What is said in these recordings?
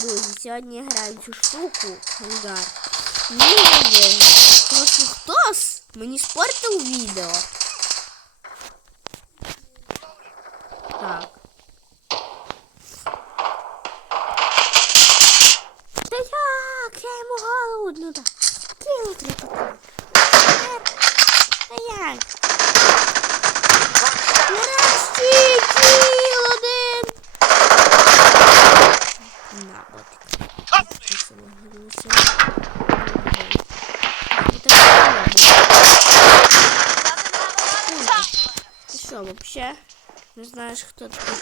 друзі, сьогодні я граю цю штуку, хангар. Ні, не виграв. Тому що хтось мені спортив відео. Так. Та як? Я йому голову одну так. Кіло треба. Та як? Нарешті кіл один. На, ботик. Це не грілося. Ну, так треба було. Ти вообще? Не знаєш, хто такий?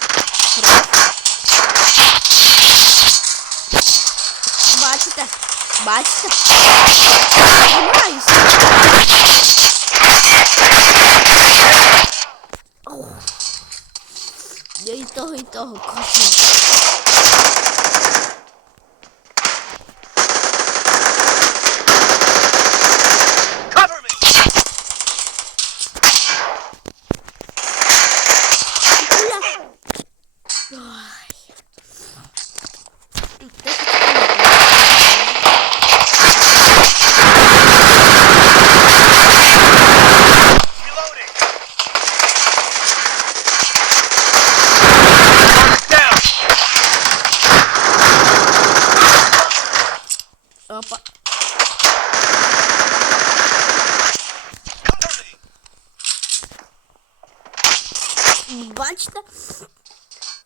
Бачите? Бачите? Я і того, і того кажу. Ой.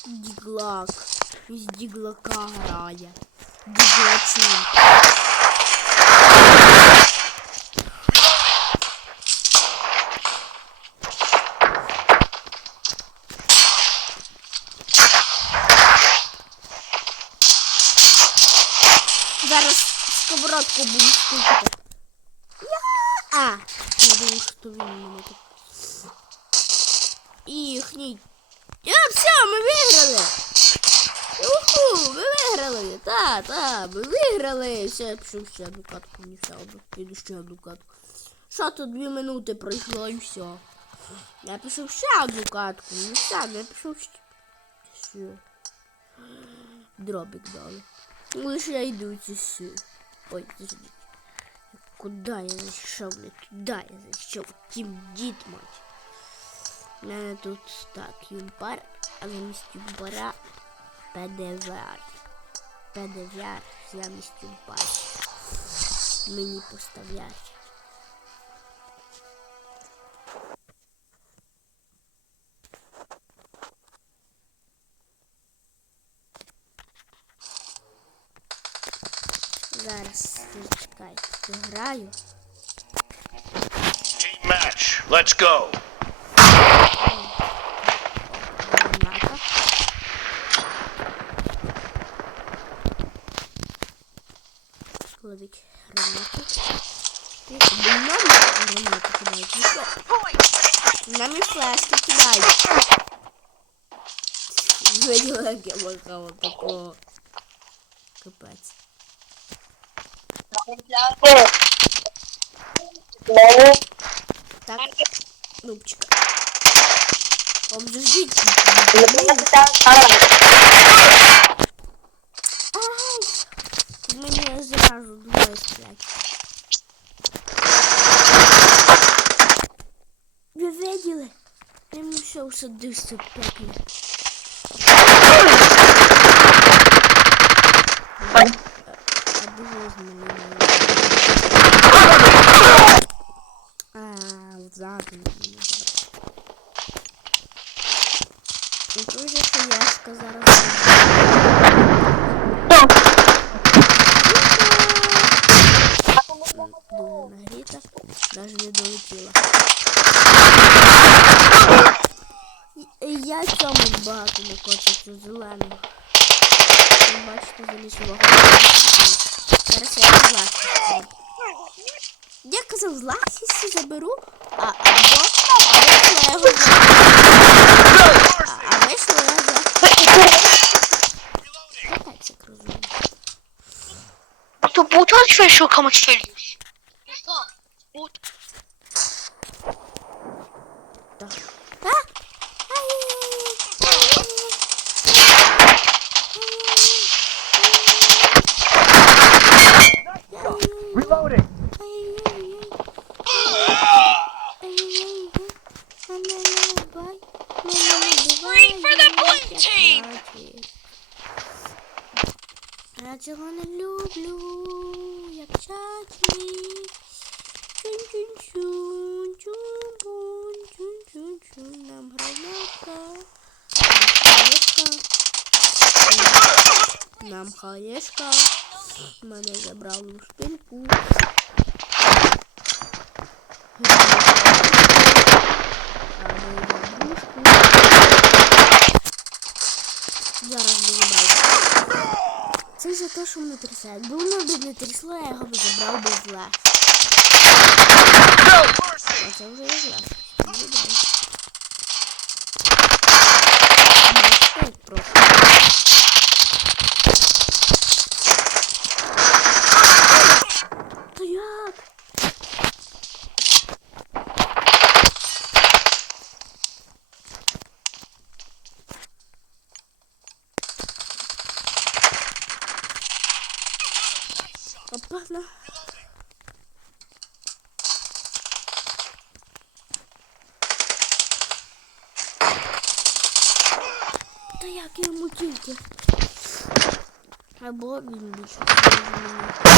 Діглак. З діглака грає. Діглачин. Зараз сковородку буду стукати. Я! А! Я думаю, що він мене тут. Їхній. Я все, ми виграли. Уху, ми виграли. Та, та, ми виграли. Я пішов ще одну катку, мені все одну. Піду ще одну катку. Що тут дві минути пройшло і все. Я пішов ще одну катку. Ну все, я пішов ще. Все. Дробик дали. Ну, я йду ці всі. Ой, подождіть. Куда я зайшов? Не туди я зайшов. Тім дід мать. У мене тут так, юмпар, замість юмпара ПДВР. ПДВР замість юмпар. Мені поставлять. Зараз чекай, граю. Team match. Let's go. Граната. Ловить гранату. Ти нам гранату кидають. Ну що? Нам і флешки кидають. Виділа, як я махала такого. Капець. Так, нубчика. Обждіть. Ай! В мене зразу Ви виділи? Прямо все усадився пеклі. А дуже з мене. А, ззаду мене зараз. Ну, дуже що яшка зараз. Дуже нагріта, навіть не долетіла. І- і Я цьому багато хочу, цю Бачите, заліз. Зараз я з лахісті. Я казав, з заберу, а або, а вийшло я його. А, а вийшло я за... Як розумію. To buta czy szukam strzelisz? But. Так. А? Ай-яй-яй. Я цього не люблю, як чачі. Нам гранатка. Хаєшка. Нам хаєшка. Мене забрали у спинку. Зараз би забрав. Це за те, що мене трясе. Якби воно б не трясло, я його забрав би легкістю. А це вже є з легкістю. Забрав. Бачите, як просто. Та як? Опа, на. Та як я йому тільки? Або він більше схожий на мене.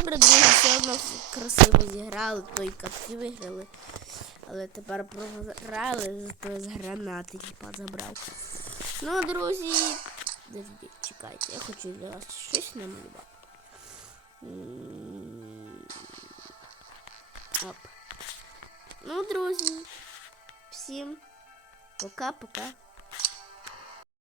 Добре, друзі, все одно красиво зіграли, той катки виграли. Але тепер програли, з гранати типа забрав. Ну, друзі, дожди, чекайте, я хочу для вас щось намалювати. Оп. Ну, друзі, всім пока-пока.